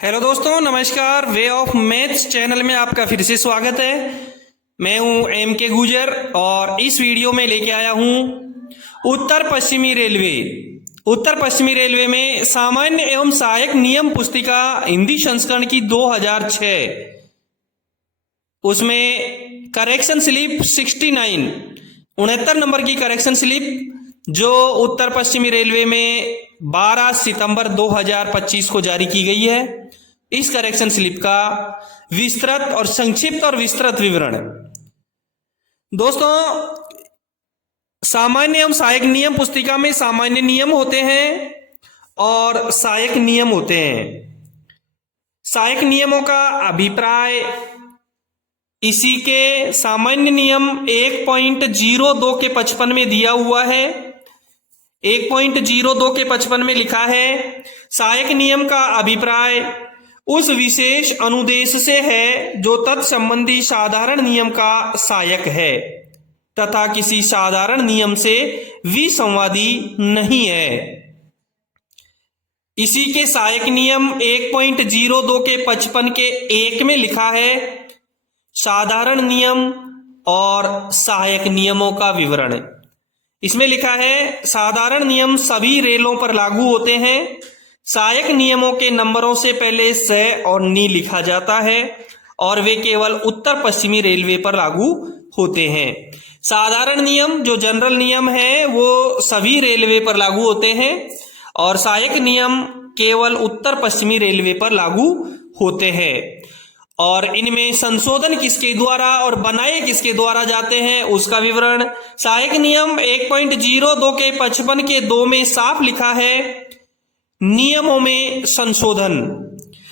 Hello दोस्तों, नमस्कार। Way of maths channel में आपका फिर से स्वागत है। मैं हूं एम के गुजर और इस वीडियो में लेके आया हूं उत्तर पश्चिमी रेलवे। उत्तर पश्चिमी रेलवे में सामान्य एवं सहायक नियम पुस्तिका हिंदी संस्करण की 2006, उसमें करेक्शन स्लिप 69 69 नंबर की करेक्शन स्लिप जो उत्तर पश्चिमी रेलवे में 12 सितंबर 2025 को जारी की गई है। इस करेक्शन स्लिप का विस्तृत और संक्षिप्त और विस्तृत विवरण। दोस्तों, सामान्य एवं सहायक नियम पुस्तिका में सामान्य नियम होते हैं और सहायक नियम होते हैं। सहायक नियमों का अभिप्राय इसी के सामान्य नियम 1.02 के 55 में दिया हुआ है। 1.02 के 55 में लिखा है, सहायक नियम का अभिप्राय उस विशेष अनुदेश से है जो तत्संबंधी साधारण नियम का सहायक है तथा किसी साधारण नियम से विसंवादी नहीं है। इसी के सहायक नियम 1.02 के 55 के 1 में लिखा है, साधारण नियम और सहायक नियमों का विवरण। इसमें लिखा है, साधारण नियम सभी रेलों पर लागू होते हैं। सहायक नियमों के नंबरों से पहले स और नी लिखा जाता है और वे केवल उत्तर पश्चिमी रेलवे पर लागू होते हैं। साधारण नियम जो जनरल नियम है वो सभी रेलवे पर लागू होते हैं और सहायक नियम केवल उत्तर पश्चिमी रेलवे पर लागू होते हैं। और इनमें संशोधन किसके द्वारा और बनाए किसके द्वारा जाते हैं उसका विवरण। सहायक नियम 1.02 के 55 के 2 में साफ लिखा है, नियमों में संशोधन।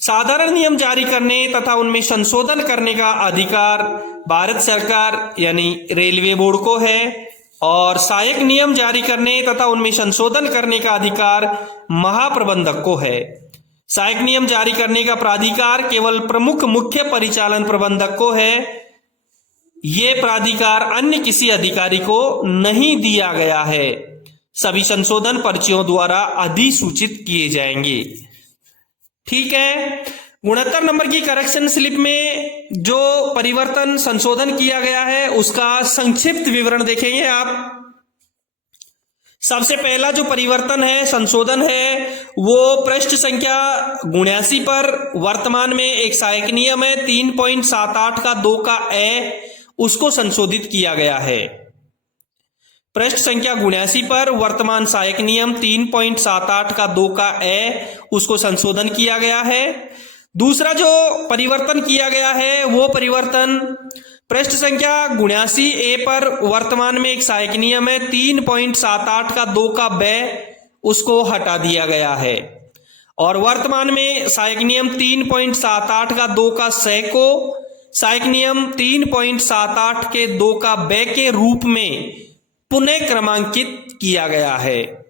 साधारण नियम जारी करने तथा उनमें संशोधन करने का अधिकार भारत सरकार यानी रेलवे बोर्ड को है और सहायक नियम जारी करने तथा उनमें संशोधन करने का अधिकार महाप्रबंधक को है। सहायक नियम जारी करने का प्राधिकार केवल प्रमुख मुख्य परिचालन प्रबंधक को है। ये प्राधिकार अन्य किसी अधिकारी को नहीं दिया गया है। सभी संशोधन पर्चियों द्वारा अधिसूचित किए जाएंगे। ठीक है। 69 नंबर की करेक्शन स्लिप में जो परिवर्तन संशोधन किया गया है उसका संक्षिप्त विवरण देखेंगे आप। सबसे पहला जो परिवर्तन है, संशोधन है, वो पृष्ठ संख्या 79 पर वर्तमान में एक सहायक नियम है 3.78 का 2 का ए, उसको संशोधित किया गया है। पृष्ठ संख्या 79 पर वर्तमान सहायक नियम 3.78 का 2 का ए, उसको संशोधन किया गया है। दूसरा जो परिवर्तन किया गया है वो परिवर्तन पृष्ठ संख्या 79 ए पर वर्तमान में एक सहायक नियम है 3.78 का 2 का ब, उसको हटा दिया गया है और वर्तमान में सहायक नियम 3.78 का 2 का स को सहायक नियम 3.78 के 2 का ब के रूप में पुनः क्रमांकित किया गया है।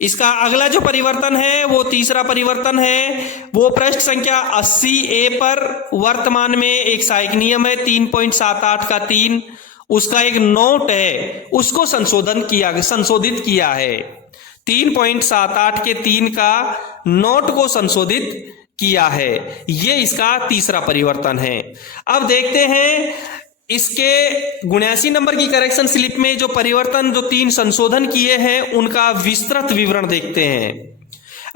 इसका अगला जो परिवर्तन है वो तीसरा परिवर्तन है, वो पृष्ठ संख्या 80 ए पर वर्तमान में एक सहायक नियम है 3.78 का 3, उसका एक नोट है उसको संशोधित किया है। 3.78 के 3 का नोट को संशोधित किया है। ये इसका तीसरा परिवर्तन है। अब देखते हैं इसके 79 नंबर की करेक्शन स्लिप में जो परिवर्तन जो 3 संशोधन किए हैं उनका विस्तृत विवरण देखते हैं।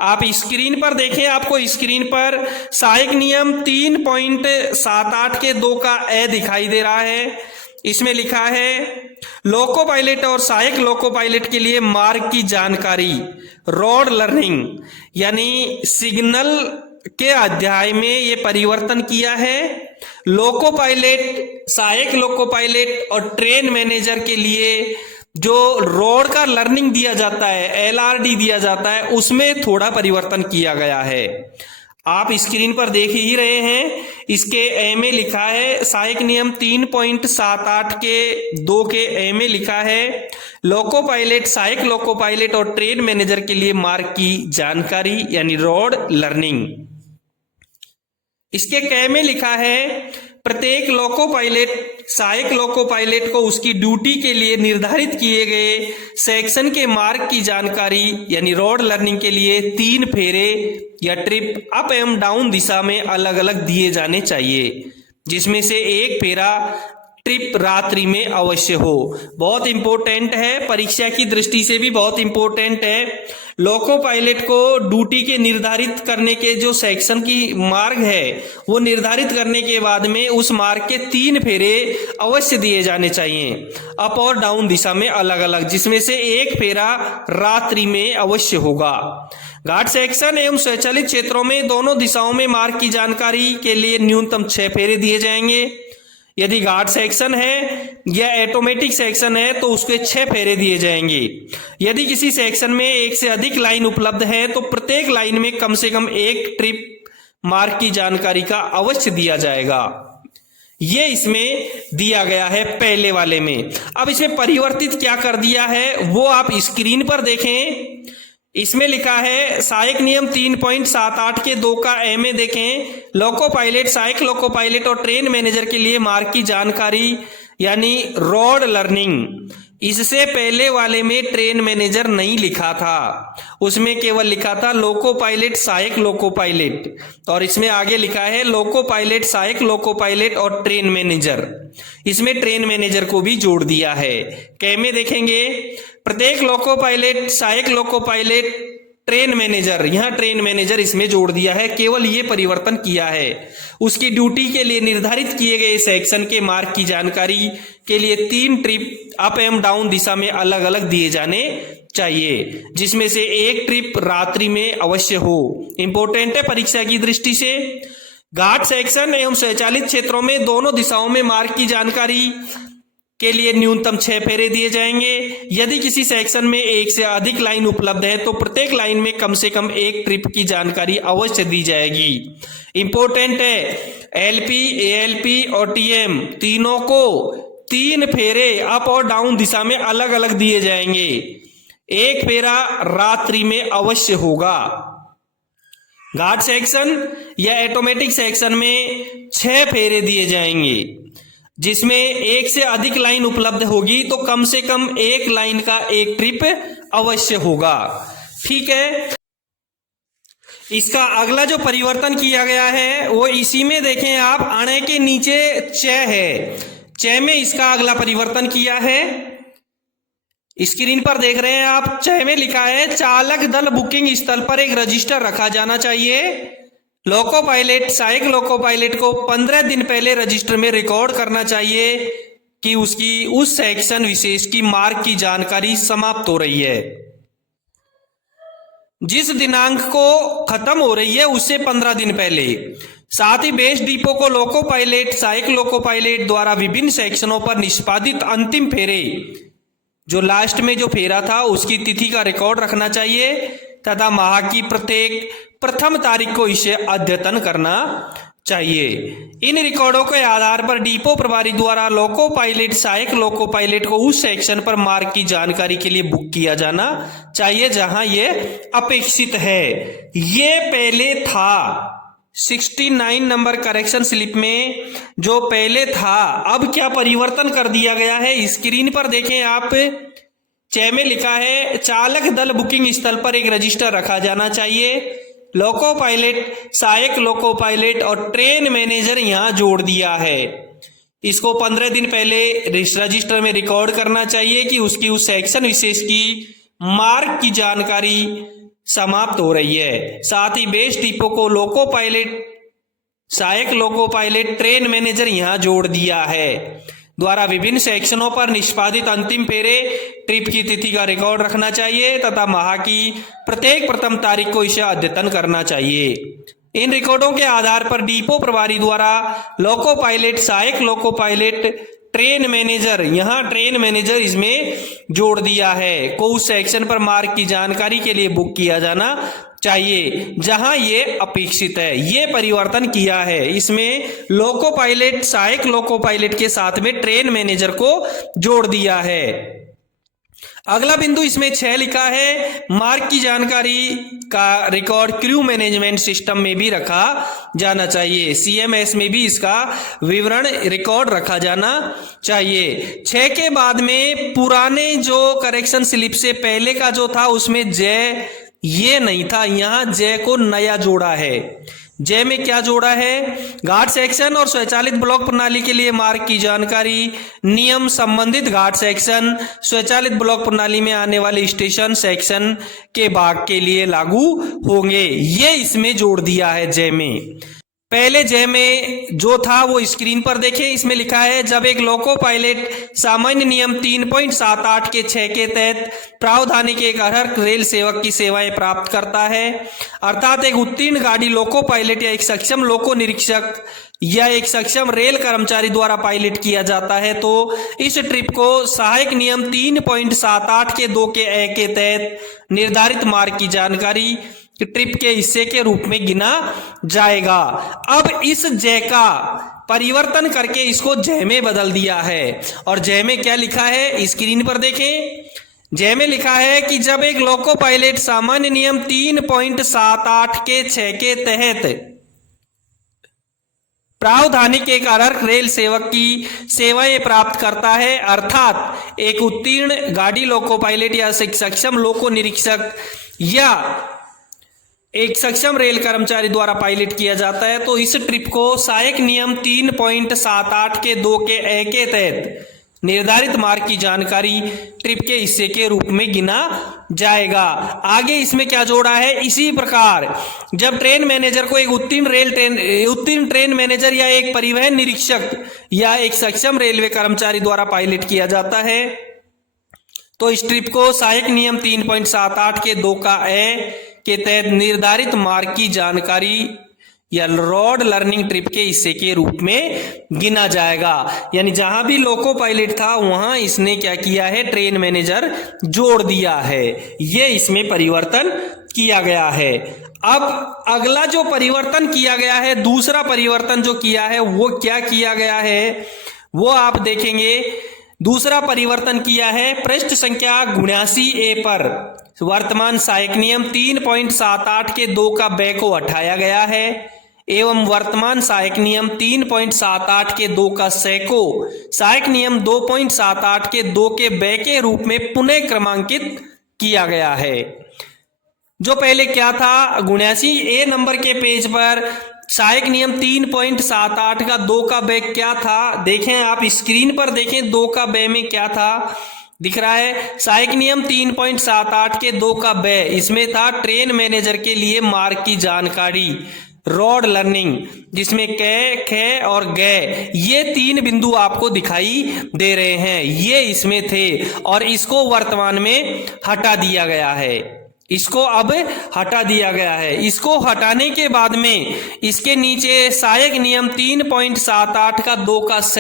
आप स्क्रीन पर देखें, आपको स्क्रीन पर सहायक नियम 3.78 के 2 का ए दिखाई दे रहा है। इसमें लिखा है, लोको पायलट और सहायक लोको पायलट के लिए मार्ग की जानकारी रोड लर्निंग यानी सिग्नल के अध्याय में ये परिवर्तन किया है। लोको पायलट, सहायक लोको पायलट और ट्रेन मैनेजर के लिए जो रोड का लर्निंग दिया जाता है, एलआरडी दिया जाता है, उसमें थोड़ा परिवर्तन किया गया है। आप स्क्रीन पर देख ही रहे हैं, इसके ए में लिखा है, सहायक नियम 3.78 के 2 के ए में लिखा है, लोको पायलट, सहायक लोको पायलट और ट्रेन मैनेजर के लिए मार्ग की जानकारी यानी रोड लर्निंग। इसके क में लिखा है, प्रत्येक लोको पायलट, सहायक लोको पायलट को उसकी ड्यूटी के लिए निर्धारित किए गए सेक्शन के मार्ग की जानकारी यानी रोड लर्निंग के लिए 3 फेरे या ट्रिप अप एवं डाउन दिशा में अलग अलग दिए जाने चाहिए, जिसमें से एक फेरा ट्रिप रात्रि में अवश्य हो। बहुत इंपॉर्टेंट है, परीक्षा की दृष्टि से भी बहुत इंपॉर्टेंट है। लोको पायलट को ड्यूटी के निर्धारित करने के जो सेक्शन की मार्ग है वो निर्धारित करने के बाद में उस मार्ग के 3 फेरे अवश्य दिए जाने चाहिए, अप और डाउन दिशा में अलग अलग, जिसमें से एक फेरा रात्रि में अवश्य होगा। घाट सेक्शन एवं स्वचालित क्षेत्रों में दोनों दिशाओं में मार्ग की जानकारी के लिए न्यूनतम 6 फेरे दिए जाएंगे। यदि घाट सेक्शन है या ऑटोमेटिक सेक्शन है तो उसके 6 फेरे दिए जाएंगे। यदि किसी सेक्शन में एक से अधिक लाइन उपलब्ध है तो प्रत्येक लाइन में कम से कम एक ट्रिप मार्ग की जानकारी का अवश्य दिया जाएगा। ये इसमें दिया गया है पहले वाले में। अब इसमें परिवर्तित क्या कर दिया है वो आप स्क्रीन पर देखें। इसमें लिखा है सहायक नियम 3.78 के 2 का ए में देखें, लोको पायलट, सहायक लोको पायलट और ट्रेन मैनेजर के लिए मार्ग की जानकारी यानी रोड लर्निंग। इससे पहले वाले में ट्रेन मैनेजर नहीं लिखा था, उसमें केवल लिखा था लोको पायलट, सहायक लोको पायलट, और इसमें आगे लिखा है लोको पायलट, सहायक लोको पायलट और ट्रेन मैनेजर। इसमें ट्रेन मैनेजर को भी जोड़ दिया है। कै में देखेंगे प्रत्येक लोको पायलट, सहायक लोको पायलट, ट्रेन मैनेजर, यहां ट्रेन मैनेजर इसमें जोड़ दिया है, केवल ये परिवर्तन किया है। उसकी ड्यूटी के लिए निर्धारित किए गए सेक्शन के मार्ग की जानकारी के लिए 3 ट्रिप अप एवं डाउन दिशा में अलग अलग दिए जाने चाहिए, जिसमें से एक ट्रिप रात्रि में अवश्य हो। इंपॉर्टेंट है परीक्षा की दृष्टि से। घाट सेक्शन एवं स्वचालित क्षेत्रों में दोनों दिशाओं में मार्ग की जानकारी के लिए न्यूनतम 6 फेरे दिए जाएंगे। यदि किसी सेक्शन में एक से अधिक लाइन उपलब्ध है तो प्रत्येक लाइन में कम से कम एक ट्रिप की जानकारी अवश्य दी जाएगी। इंपॉर्टेंट है, एलपी, एएलपी और टीएम तीनों को 3 फेरे अप और डाउन दिशा में अलग अलग दिए जाएंगे। एक फेरा रात्रि में अवश्य होगा। घाट सेक्शन या ऑटोमेटिक सेक्शन में 6 फेरे दिए जाएंगे, जिसमें एक से अधिक लाइन उपलब्ध होगी तो कम से कम एक लाइन का एक ट्रिप अवश्य होगा। ठीक है, इसका अगला जो परिवर्तन किया गया है वो इसी में देखें आप, अणे के नीचे च है, च में इसका अगला परिवर्तन किया है। स्क्रीन पर देख रहे हैं आप, च में लिखा है चालक दल बुकिंग स्थल पर एक रजिस्टर रखा जाना चाहिए। लोको पायलट, सहायक लोको पायलट को 15 दिन पहले रजिस्टर में रिकॉर्ड करना चाहिए कि उसकी उस सेक्शन विशेष की मार्ग की जानकारी समाप्त हो रही है। जिस दिनांक को खत्म हो रही है उससे 15 दिन पहले। साथ ही बेस डिपो को लोको पायलट, सहायक लोको पायलट द्वारा विभिन्न सेक्शनों पर निष्पादित अंतिम फेरे, जो लास्ट में जो फेरा था उसकी तिथि का रिकॉर्ड रखना चाहिए तथा माह की प्रत्येक प्रथम तारीख को इसे अद्यतन करना चाहिए। इन रिकॉर्डों के आधार पर डिपो प्रभारी द्वारा लोको पायलट, सहायक लोको पायलट को उस सेक्शन पर मार्ग की जानकारी के लिए बुक किया जाना चाहिए जहां यह अपेक्षित है। ये पहले था 69 नंबर करेक्शन स्लिप में जो पहले था, अब क्या परिवर्तन कर दिया गया है स्क्रीन पर देखें आप। च में लिखा है चालक दल बुकिंग स्थल पर एक रजिस्टर रखा जाना चाहिए। लोको पायलट, सहायक लोको पायलट और ट्रेन मैनेजर यहां जोड़ दिया है। इसको 15 दिन पहले रजिस्टर में रिकॉर्ड करना चाहिए कि उसकी उस सेक्शन विशेष की मार्ग की जानकारी समाप्त हो रही है। साथ ही बेस डिपो को लोको पायलट, सहायक लोको पायलट, ट्रेन मैनेजर यहां जोड़ दिया है द्वारा विभिन्न सेक्शनों पर निष्पादित अंतिम फेरे ट्रिप की तिथि का रिकॉर्ड रखना चाहिए तथा माह की प्रत्येक प्रथम तारीख को इसे अद्यतन करना चाहिए। इन रिकॉर्डों के आधार पर डिपो प्रभारी द्वारा लोको पायलट, सहायक लोको पायलट, ट्रेन मैनेजर, यहां ट्रेन मैनेजर इसमें जोड़ दिया है, को उस सेक्शन पर मार्ग की जानकारी के लिए बुक किया जाना चाहिए जहां ये अपेक्षित है। ये परिवर्तन किया है, इसमें लोको पायलट, सहायक लोको पायलट के साथ में ट्रेन मैनेजर को जोड़ दिया है। अगला बिंदु इसमें 6 लिखा है, मार्ग की जानकारी का रिकॉर्ड क्रू मैनेजमेंट सिस्टम में भी रखा जाना चाहिए। CMS में भी इसका विवरण रिकॉर्ड रखा जाना चाहिए। 6 के बाद में पुराने जो करेक्शन स्लिप से पहले का जो था उसमें जय ये नहीं था, यहां जय को नया जोड़ा है। जय में क्या जोड़ा है? घाट सेक्शन और स्वचालित ब्लॉक प्रणाली के लिए मार्ग की जानकारी, नियम संबंधित घाट सेक्शन, स्वचालित ब्लॉक प्रणाली में आने वाले स्टेशन सेक्शन के भाग के लिए लागू होंगे, ये इसमें जोड़ दिया है जय में। पहले जय में जो था वो स्क्रीन पर देखें, इसमें लिखा है जब एक लोको पायलट सामान्य नियम 3.78 के 6 के तहत प्रावधानिक एक अर्हक रेल सेवक की सेवाएं प्राप्त करता है, अर्थात एक उत्तीर्ण गाड़ी लोको पायलट या एक सक्षम लोको निरीक्षक या एक सक्षम रेल कर्मचारी द्वारा पायलट किया जाता है, तो इस ट्रिप को सहायक नियम 3.78 के 2 के ए के तहत निर्धारित मार्ग की जानकारी ट्रिप के हिस्से के रूप में गिना जाएगा। अब इस जय का परिवर्तन करके इसको जय में बदल दिया है, और जय में क्या लिखा है स्क्रीन पर देखें। जय में लिखा है कि जब एक लोको पायलट सामान्य नियम 3.78 के 6 के तहत प्रावधानिक एक अर्हक रेल सेवक की सेवाएं प्राप्त करता है, अर्थात एक उत्तीर्ण गाड़ी लोको पायलट या सक्षम लोको निरीक्षक या एक सक्षम रेल कर्मचारी द्वारा पायलट किया जाता है, तो इस ट्रिप को सहायक नियम 3.78 के 2 के ए के तहत निर्धारित मार्ग की जानकारी ट्रिप के हिस्से के रूप में गिना जाएगा। आगे इसमें क्या जोड़ा है, इसी प्रकार जब ट्रेन मैनेजर को एक उत्तीर्ण ट्रेन मैनेजर या एक परिवहन निरीक्षक या एक सक्षम रेलवे कर्मचारी द्वारा पायलट किया जाता है, तो इस ट्रिप को सहायक नियम 3.78 के 2 का ए के तहत निर्धारित मार्ग की जानकारी या रोड लर्निंग ट्रिप के हिस्से के रूप में गिना जाएगा। यानी जहां भी लोको पायलट था वहां इसने क्या किया है, ट्रेन मैनेजर जोड़ दिया है, ये इसमें परिवर्तन किया गया है। अब अगला जो परिवर्तन किया गया है, दूसरा परिवर्तन जो किया है वो क्या किया गया है वो आप देखेंगे। दूसरा परिवर्तन किया है पृष्ठ संख्या 79A पर वर्तमान सहायक नियम 3.78 के 2 का ब को हटाया गया है एवं वर्तमान सहायक नियम 3.78 के 2 का स को सहायक नियम 2.78 के 2 के ब के रूप में पुनः क्रमांकित किया गया है। जो पहले क्या था, 79A नंबर के पेज पर सहायक नियम 3.78 का 2 का ब क्या था, देखें आप स्क्रीन पर देखें 2 का ब में क्या था दिख रहा है। सहायक नियम 3.78 के 2 का ब, इसमें था ट्रेन मैनेजर के लिए मार्ग की जानकारी, रोड लर्निंग, जिसमें क, ख और ग ये 3 बिंदु आपको दिखाई दे रहे हैं, ये इसमें थे और इसको वर्तमान में हटा दिया गया है। इसको अब हटा दिया गया है। इसको हटाने के बाद में इसके नीचे सहायक नियम 3.78 का 2 का स,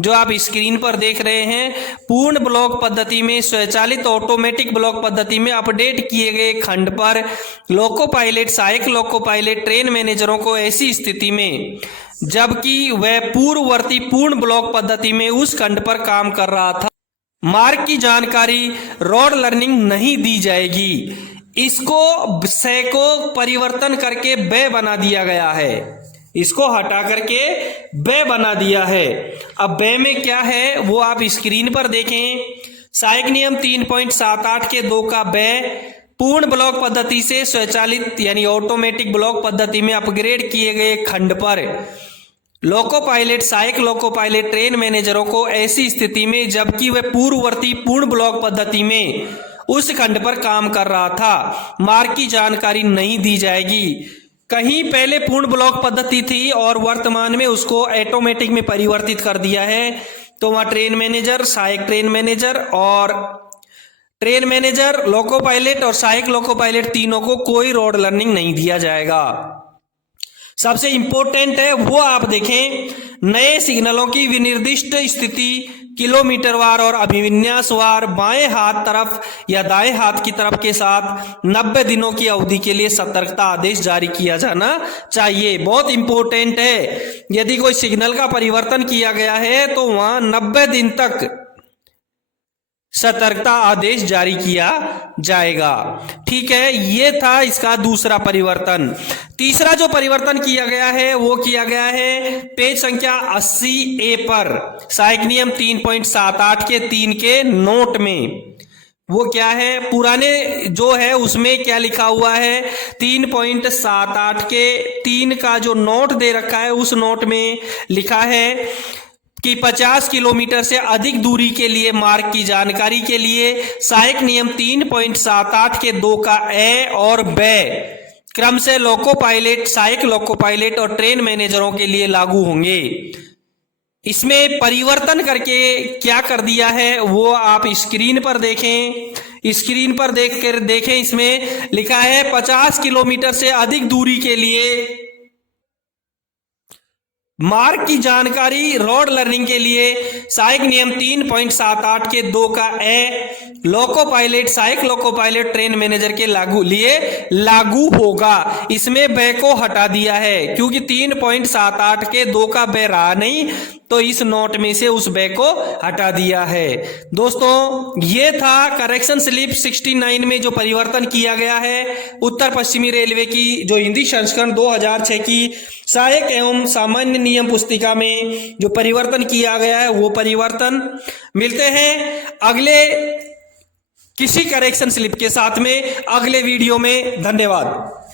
जो आप स्क्रीन पर देख रहे हैं, पूर्ण ब्लॉक पद्धति में स्वचालित ऑटोमेटिक ब्लॉक पद्धति में अपडेट किए गए खंड पर लोको पायलट सहायक लोको पायलट ट्रेन मैनेजरों को ऐसी स्थिति में जबकि वह पूर्ववर्ती पूर्ण ब्लॉक पद्धति में उस खंड पर काम कर रहा था, मार्ग की जानकारी रोड लर्निंग नहीं दी जाएगी। इसको स को परिवर्तन करके ब बना दिया गया है, इसको हटा करके ब बना दिया है। अब ब में क्या है वो आप स्क्रीन पर देखें। सहायक नियम 3.78 के 2 का ब, पूर्ण ब्लॉक पद्धति से स्वचालित यानी ऑटोमेटिक ब्लॉक पद्धति में अपग्रेड किए गए खंड पर लोको पायलट सहायक लोको पायलट ट्रेन मैनेजरों को ऐसी स्थिति में जबकि वह पूर्ववर्ती पूर्ण ब्लॉक पद्धति में उस खंड पर काम कर रहा था, मार्ग की जानकारी नहीं दी जाएगी। कहीं पहले पूर्ण ब्लॉक पद्धति थी और वर्तमान में उसको ऑटोमेटिक में परिवर्तित कर दिया है, तो वहां ट्रेन मैनेजर सहायक ट्रेन मैनेजर और ट्रेन मैनेजर लोको पायलट और सहायक लोको पायलट तीनों को कोई रोड लर्निंग नहीं दिया जाएगा। सबसे इंपॉर्टेंट है वो आप देखें, नए सिग्नलों की विनिर्दिष्ट स्थिति किलोमीटरवार और अभिविन्यासवार बाएं हाथ तरफ या दाएं हाथ की तरफ के साथ 90 दिनों की अवधि के लिए सतर्कता आदेश जारी किया जाना चाहिए। बहुत इंपॉर्टेंट है, यदि कोई सिग्नल का परिवर्तन किया गया है तो वहां 90 दिन तक सतर्कता आदेश जारी किया जाएगा। ठीक है, ये था इसका दूसरा परिवर्तन। तीसरा जो परिवर्तन किया गया है वो किया गया है पेज संख्या 80A पर सहायक नियम 3.78 के 3 के नोट में। वो क्या है, पुराने जो है उसमें क्या लिखा हुआ है, 3.78 के 3 का जो नोट दे रखा है उस नोट में लिखा है कि 50 किलोमीटर से अधिक दूरी के लिए मार्ग की जानकारी के लिए सहायक नियम 3.78 के 2 का ए और ब क्रम से लोको पायलट, सहायक लोको पायलट और ट्रेन मैनेजरों के लिए लागू होंगे। इसमें परिवर्तन करके क्या कर दिया है वो आप स्क्रीन पर देखें। स्क्रीन पर देखें, इसमें लिखा है 50 किलोमीटर से अधिक दूरी के लिए मार्ग की जानकारी रोड लर्निंग के लिए सहायक नियम 3.78 के 2 का ए लोको पायलट, सहायक लोको पायलट, ट्रेन मैनेजर के लागू होगा। इसमें ब को हटा दिया है क्योंकि 3.78 के 2 का ब रहा नहीं, तो इस नोट में से उस ब को हटा दिया है। दोस्तों, ये था करेक्शन स्लिप 69 में जो परिवर्तन किया गया है उत्तर पश्चिमी रेलवे की जो हिंदी संस्करण 2006 की सहायक एवं सामान्य नियम पुस्तिका में जो परिवर्तन किया गया है वो परिवर्तन। मिलते हैं अगले किसी करेक्शन स्लिप के साथ में अगले वीडियो में। धन्यवाद।